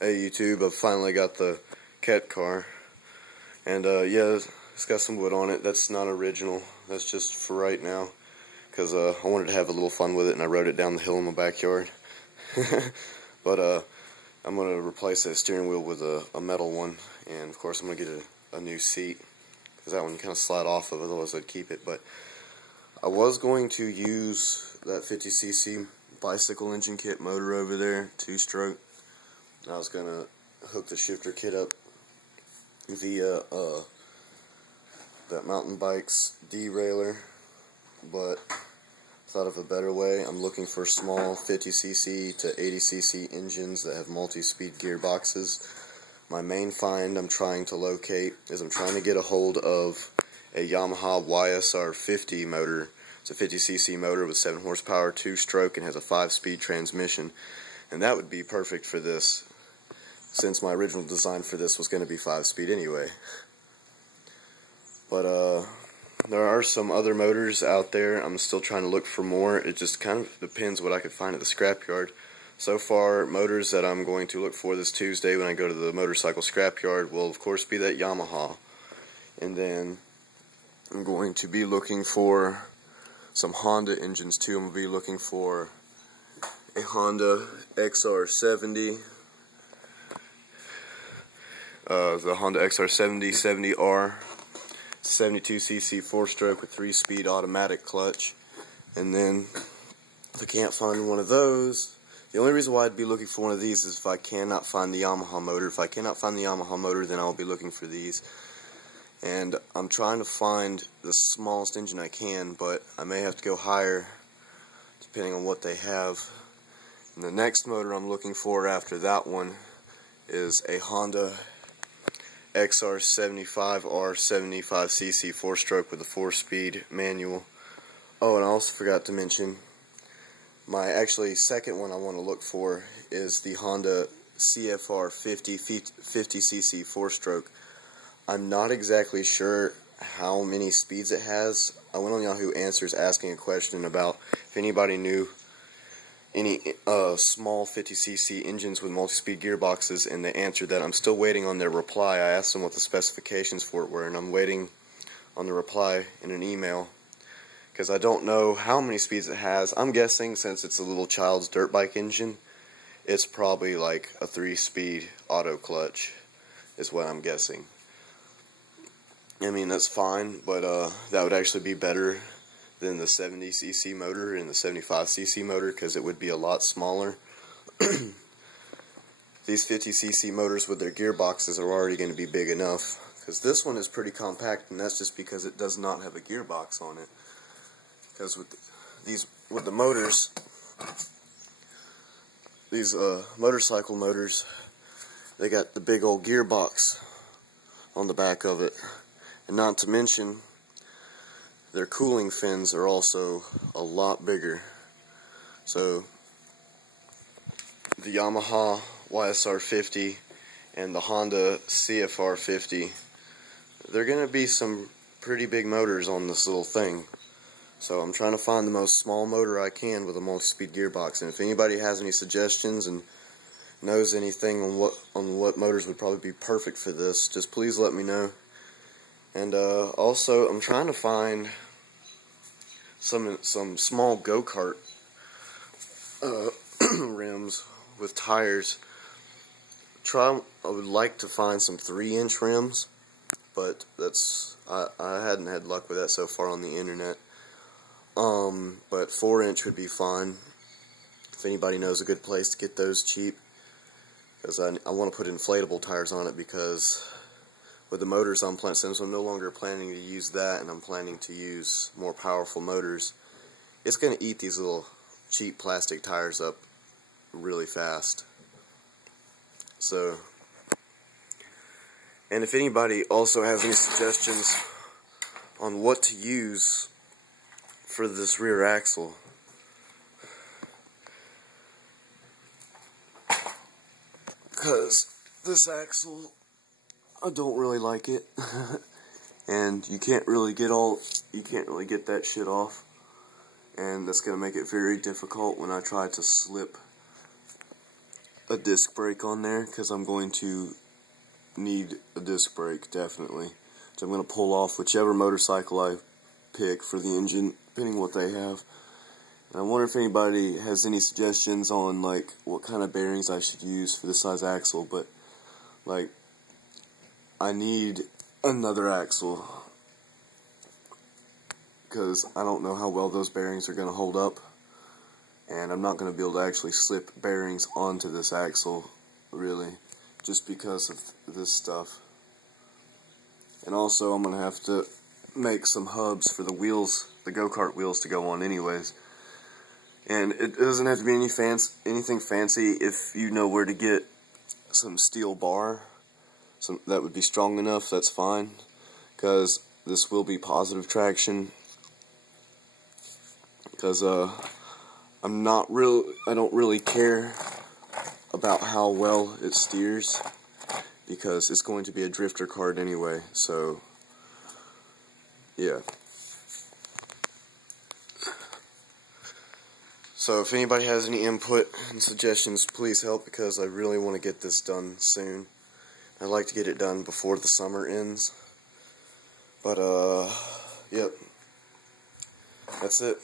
Hey YouTube, I've finally got the kettcar, and yeah, it's got some wood on it. That's not original, that's just for right now, because I wanted to have a little fun with it, and I rode it down the hill in my backyard. But I'm going to replace that steering wheel with a metal one, and of course I'm going to get a new seat, because that one you kind of slide off of, otherwise I'd keep it. But I was going to use that 50cc bicycle engine kit motor over there, 2-stroke. I was going to hook the shifter kit up via that mountain bike's derailleur, but thought of a better way. I'm looking for small 50cc to 80cc engines that have multi-speed gearboxes. My main find I'm trying to locate is I'm trying to get a hold of a Yamaha YSR 50 motor. It's a 50cc motor with 7 horsepower, 2-stroke, and has a 5-speed transmission. And that would be perfect for this, since my original design for this was going to be 5-speed anyway. But there are some other motors out there. I'm still trying to look for more. It just kind of depends what I could find at the scrapyard. So far, motors that I'm going to look for this Tuesday when I go to the motorcycle scrapyard will of course be that Yamaha. And then I'm going to be looking for some Honda engines too. I'm going to be looking for a Honda XR70, the Honda XR70 70R, 72cc 4-stroke with 3-speed automatic clutch. And then if I can't find one of those, the only reason why I'd be looking for one of these is if I cannot find the Yamaha motor. If I cannot find the Yamaha motor, then I'll be looking for these. And I'm trying to find the smallest engine I can, but I may have to go higher depending on what they have. And the next motor I'm looking for after that one is a Honda XR75R 75cc 4-stroke with a 4-speed manual. Oh, and I also forgot to mention, my actually second one I want to look for is the Honda CFR 50cc 4-stroke. I'm not exactly sure how many speeds it has. I went on Yahoo Answers asking a question about if anybody knew any small 50cc engines with multi-speed gearboxes, and they answered that. I'm still waiting on their reply. I asked them what the specifications for it were, and I'm waiting on the reply in an email, because I don't know how many speeds it has. I'm guessing, since it's a little child's dirt bike engine, it's probably like a 3-speed auto clutch is what I'm guessing. I mean, that's fine, but that would actually be better than the 70cc motor and the 75cc motor, because it would be a lot smaller. These 50cc motors with their gearboxes are already going to be big enough, because this one is pretty compact, and that's just because it does not have a gearbox on it. Because with the motors, these motorcycle motors, they got the big old gearbox on the back of it. And not to mention, their cooling fins are also a lot bigger. So the Yamaha YSR 50 and the Honda CFR 50, they're going to be some pretty big motors on this little thing. So I'm trying to find the most small motor I can with a multi-speed gearbox. And if anybody has any suggestions and knows anything on what motors would probably be perfect for this, just please let me know. And also, I'm trying to find some small go-kart rims with tires. I would like to find some 3-inch rims, but I hadn't had luck with that so far on the internet. But 4-inch would be fine if anybody knows a good place to get those cheap, because I want to put inflatable tires on it, because with the motors I'm planning, since I'm no longer planning to use that and I'm planning to use more powerful motors, it's going to eat these little cheap plastic tires up really fast. So, and if anybody also has any suggestions on what to use for this rear axle, because this axle, I don't really like it, and you can't really get that shit off, and that's gonna make it very difficult when I try to slip a disc brake on there because I'm going to need a disc brake, definitely. So I'm going to pull off whichever motorcycle I pick for the engine, depending what they have. And I wonder if anybody has any suggestions on like what kind of bearings I should use for this size axle, but like I need another axle because I don't know how well those bearings are going to hold up, and I'm not going to be able to actually slip bearings onto this axle really, just because of this stuff. And also I'm going to have to make some hubs for the wheels, the go-kart wheels, to go on anyways. And it doesn't have to be anything fancy. If you know where to get some steel bar, that would be strong enough, that's fine, because this will be positive traction. Because I don't really care about how well it steers, because it's going to be a drifter kart anyway. So yeah. So if anybody has any input and suggestions, please help, because I really want to get this done soon. I'd like to get it done before the summer ends. But yep. That's it.